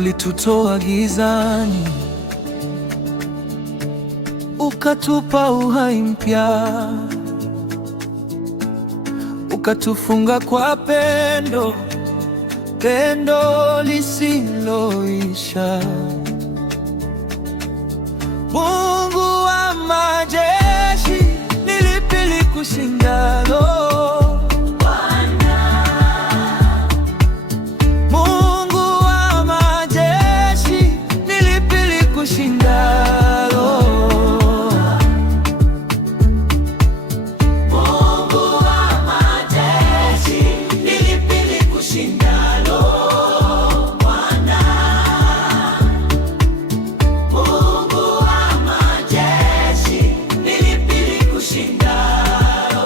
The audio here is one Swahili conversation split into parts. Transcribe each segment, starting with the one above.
ulitutoa gizani, ukatupa uhai mpya, ukatufunga kwa pendo, pendo lisiloisha. Mungu wa majeshi, ni lipi likushindalo? Mungu wa majeshi, ni lipi likushindalo? Mungu wa majeshi, ni lipi likushindalo, Bwana? Mungu wa majeshi, ni lipi likushindalo?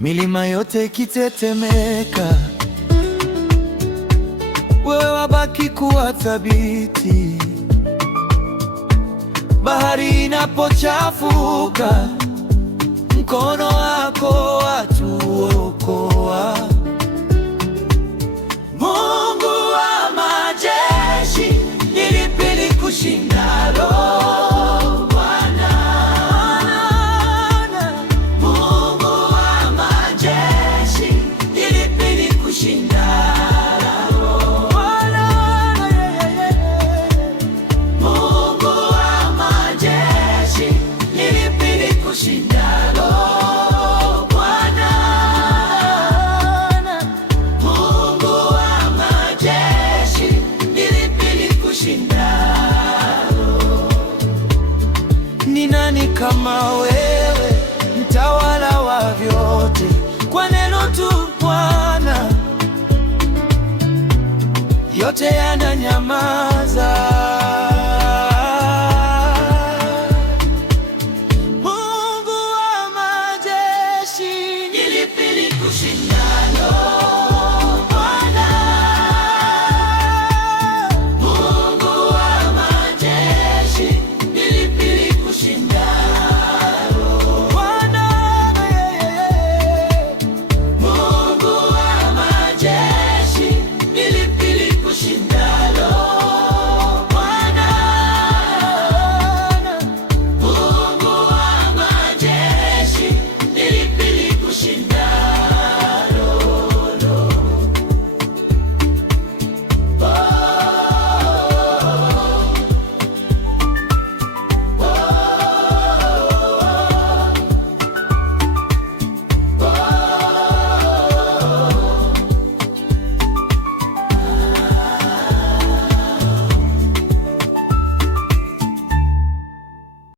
Milima yote ikitetemeka, wewe wabaki kuwa thabiti. Bahari inapochafuka, mkono wako watuokoa. Mungu wa majeshi, ni lipi likushindalo, Bwana? Mungu wa majeshi, ni lipi likushindalo, Bwana? Mungu wa majeshi, ni lipi likushindalo, Bwana? Mungu wa majeshi, ni lipi likushindalo? Ni nani kama wewe, mtawala wa vyote? Kwa neno tu Bwana, yote yananyamaza.